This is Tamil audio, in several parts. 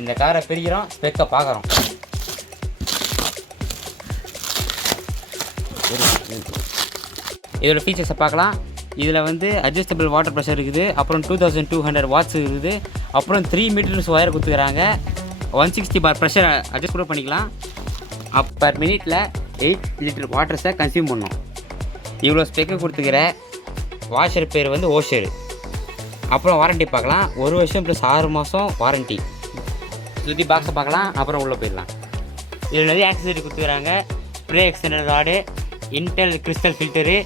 இந்த காரை பிரிக்கிறோம், ஸ்பெக்கை பார்க்குறோம். இதோட ஃபீச்சர்ஸை பார்க்கலாம். இதில் வந்து அட்ஜஸ்டபிள் வாட்டர் ப்ரெஷர் இருக்குது, அப்புறம் 2200 வாட்ஸ் இருக்குது, அப்புறம் 3 மீட்டர்ஸ் ஒயர் கொடுத்துக்கிறாங்க. 160 பார் ப்ரெஷர் அட்ஜஸ்ட் கூட பண்ணிக்கலாம். பர் மினிட்டில் 8 லிட்டர் வாட்டர்ஸை கன்சியூம் பண்ணோம். இவ்வளோ ஸ்பெக்கு கொடுத்துக்கிற வாஷர் பேர் வந்து ஓஷரு. அப்புறம் வாரண்ட்டி பார்க்கலாம். 1 வருஷம் ப்ளஸ் 6 மாதம் வாரண்ட்டி. சுற்றி பாக்ஸை பார்க்கலாம், அப்புறம் உள்ளே போயிடலாம். இதில் நிறைய ஆக்சசரி கொடுத்துக்கிறாங்க. Pray extender rod, Intel crystal filter,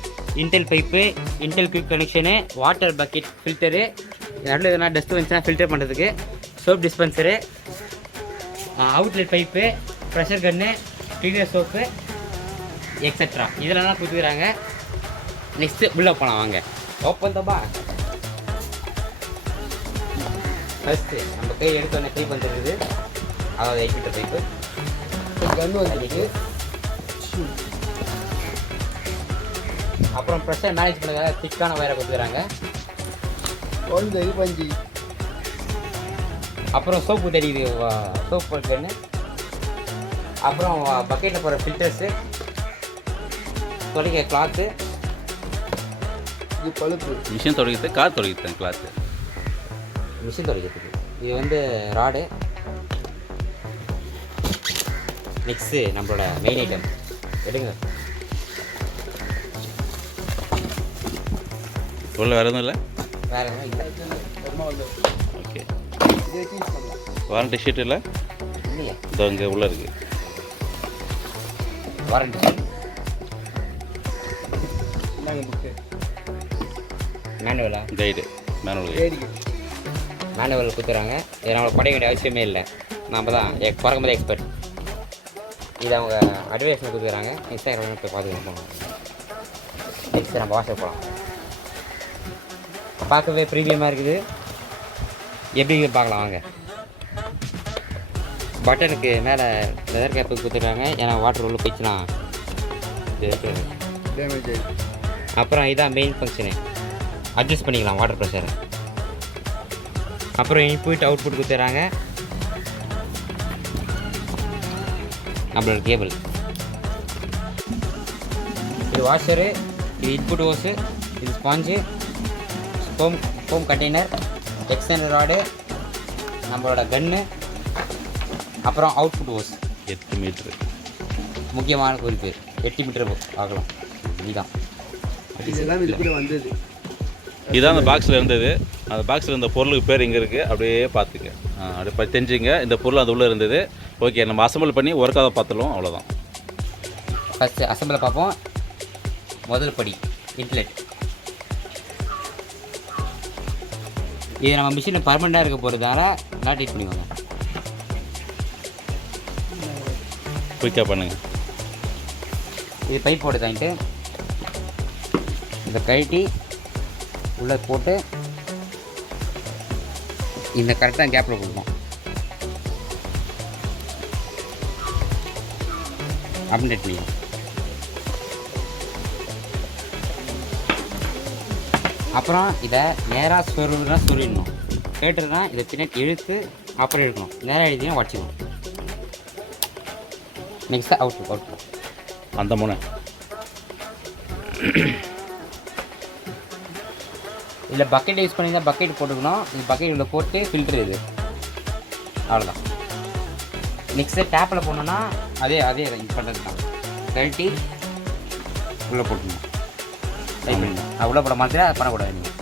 Intel pipe, Intel quick connection, water bucket filter, நடுவில் எதனா டஸ்ட்டு வந்துச்சுன்னா ஃபில்டர் பண்ணுறதுக்கு, soap dispenser, outlet pipe, pressure கன்னு, க்ளீனர் சோப்பு, எக்ஸட்ரா இதெல்லாம் தான் கொடுத்துக்கிறாங்க. நெக்ஸ்ட்டு உள்ளே போகலாம் வாங்க. ஓப்பன் தப்பா. ஃபஸ்ட்டு நம்ம கை எடுத்தோடனே பைப் வந்துருக்குது, அதாவது 8 லிட்டர் பைப்பு. கன்று வந்துருக்கு. அப்புறம் ப்ரெஷர் மேனேஜ் பண்ணுறதுக்காக திக்கான வயரை கொடுத்துக்கிறாங்க. அப்புறம் சோப்பு தெரியுது, சோப்பு போட்டுன்னு. அப்புறம் பக்கெட்டில் போகிற ஃபில்டர்ஸு, துடைக்க கிளாத்து, இது பழுப்பு மிஷின் துடைக்கிறது, கார் துடைக்கிறது கிளாத்து, மிஷின் துடைக்கிறதுக்கு. இது வந்து ராடு. நெக்ஸ்ட்டு நம்மளோட மெயின் ஐட்டம் எடுங்க. உள்ள வேறு எதுவும் இல்லை? வேறு எதுவும் இல்லை. ஓகே. வாரண்டி ஷீட் இல்லை? இல்லையா? இதோ இங்கே உள்ளே இருக்குது வாரண்டி ஷீட். மேனுவலா? கைடு. மேனுவல் கொடுத்துறாங்க. இதை நம்மளுக்கு படிக்க வேண்டிய அவசியமே இல்லை. நம்ம தான் பிறக்கும்போது எக்ஸ்பர்ட். இது அவங்க அட்வைஸ்மெண்ட் கொடுக்குறாங்க. இன்ஸ்டாகிராமில் போய் பார்த்துக்கணும். நெக்ஸ்ட்டு நம்ம வாஷர் போகலாம். பார்க்கவே ப்ரீமியமாக இருக்குது. எப்படி பார்க்கலாம் வாங்க. பட்டனுக்கு மேலே லெதர் கேப்பு கொடுத்துருக்காங்க, ஏன்னா வாட்டர் உள்ள போயிடுச்சுன்னா டேமேஜ் ஆகிடும். அப்புறம் இதான் மெயின் ஃபங்க்ஷனு, அட்ஜஸ்ட் பண்ணிக்கலாம் வாட்டர் ப்ரெஷரை. அப்புறம் இன்புட் அவுட்புட் கொடுத்துறாங்க. நம்மளோட கேபிள், இது வாஷரு, இது இன்புட் ஹோஸு, இது sponge, foam container, extender rod, நம்மளோட கன்னு, அப்புறம் அவுட்புட் ஹோஸ் 8 மீட்ரு. முக்கியமான குறிப்பு, 8 மீட்டர் ஆகலாம். இதுதான் வந்தது. இதுதான் அந்த பாக்ஸில் இருந்தது. அந்த பாக்ஸில் இருந்த பொருளுக்கு பேர் இங்கே இருக்குது. அப்படியே பார்த்துங்க, அப்படியே தெரிஞ்சுங்க. இந்த பொருள் அது உள்ளே இருந்தது. ஓகே, நம்ம அசம்பிள் பண்ணி ஒர்க்காக பார்த்துருவோம். அவ்வளோதான். ஃபஸ்ட்டு அசம்பிளை பார்ப்போம். முதல் படி இன்லெட். இது நம்ம மிஷினில் பர்மனெண்ட்டாக இருக்க போகிறதால நல்லா டைட் பண்ணிக்கோங்க. குயிக்காக பண்ணுங்கள். இது பைப் போட்டு தாங்கிட்டு இதை கழட்டி உள்ளே போட்டு இந்த கரெக்டாக கேப்பில் கொடுப்போம். அப்டேட் பண்ணிக்கலாம். அப்புறம் இதை நேராக சொருவிடணும். கேட்டுருன்னா இதை பின்னாடி இழுத்து அப்புறம் இழுக்கணும். நேராக எழுதினா உடச்சிக்கணும். நெக்ஸ்ட்டு அவுட் அந்த முனை இதில் பக்கெட் யூஸ் பண்ணி தான் பக்கெட் போட்டுக்கணும். இந்த பக்கெட் உள்ள போட்டு ஃபில்ட்ரு இது அவ்வளோதான். நெக்ஸ்ட்டு டேப்பில் போடணுன்னா அதே இது பண்ணுறது தான். கழட்டி உள்ளே போட்டுக்கணும். டைட் பண்ணிடணும். உள்ளே போட மாதிரி அதை பண்ணக்கூடாது. நீங்கள்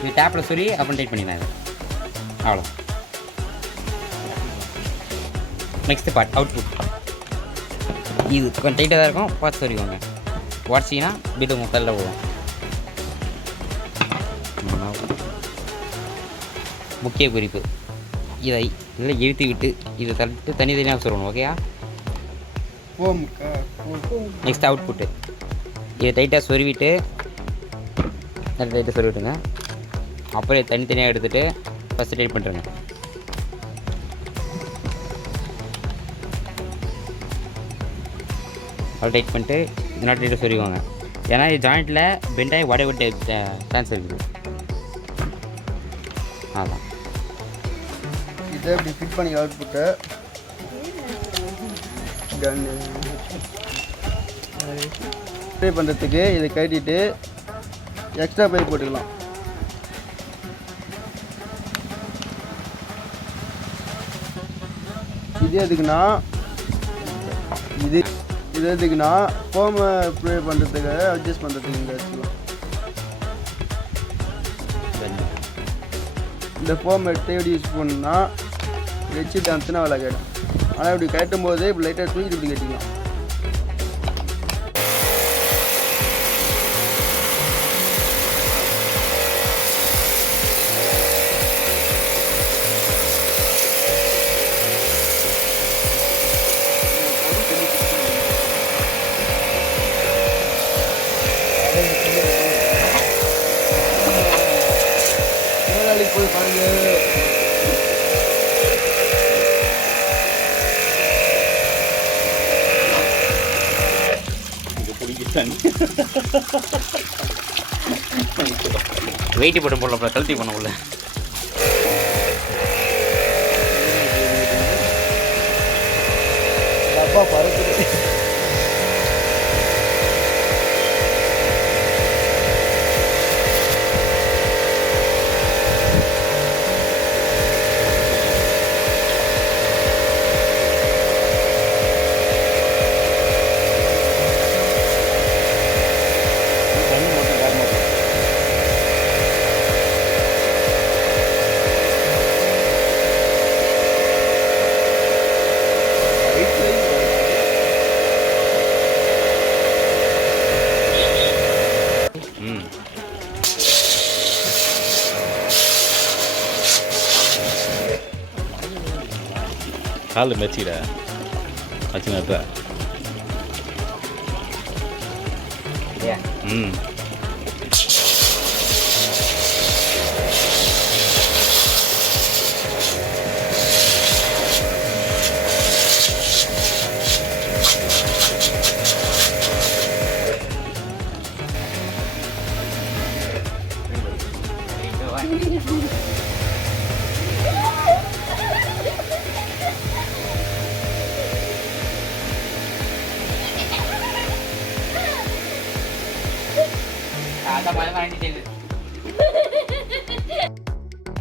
இது டேப்பில் சொல்லி அப்புறம் டைட் பண்ணிடலாம். இது அவ்வளோ. Next part output. இது கொஞ்சம் டைட்டாக தான் இருக்கும், பார்த்து சொல்லிக்கோங்க. உடச்சிங்கன்னா பில்லு முக்கல்ல போகும். முக்கிய குறிப்பு, இதை இல்லை இழுத்து விட்டு இதை தள்ளிட்டு தனித்தனியாக சொல்லணும். ஓகேயா? Next output. இதை டைட்டாக சொருவிட்டு டைட்டாக சொருவிட்டுங்க. அப்புறம் தனித்தனியாக எடுத்துகிட்டு ஃபஸ்ட்டு டைட் பண்ணுறேங்க. அவ்வளோ டைட் பண்ணிட்டு இதனால் டைட்டாக சொருவாங்க. ஏன்னா இது ஜாயிண்ட்டில் பெண்டாகி உடைய சான்ஸ் இருக்குது. அதான் இப்படி ஃபிட் பண்ணி அவுட்புட்டை கன்னு ஸ்ப்ரே பண்ணுறதுக்கு இதை கட்டிட்டு எக்ஸ்ட்ரா பைப் போட்டுக்கலாம். இது எதுக்குன்னா இது எதுக்குன்னா ஃபோமை ஸ்ப்ரே பண்ணுறதுக்கு அட்ஜஸ்ட் பண்ணுறதுக்கு இங்கே வச்சுக்கலாம். இந்த ஃபோம் எடுத்து எப்படி யூஸ் பண்ணணும்னா வச்சு தான்ச்சுன்னா வேலை கேடும். ஆனால் இப்படி கட்டும் போது இப்படி லைட்டாக தூக்கிட்டு இப்படி கட்டிக்கலாம். போய் பாருங்க. வெயிட் போட்டு போடல, கழுத்தி பண்ண உள்ள அப்பா பறக்குது. காலில் மெச்சிட வச்சு நட்ட. ம் ada malam ini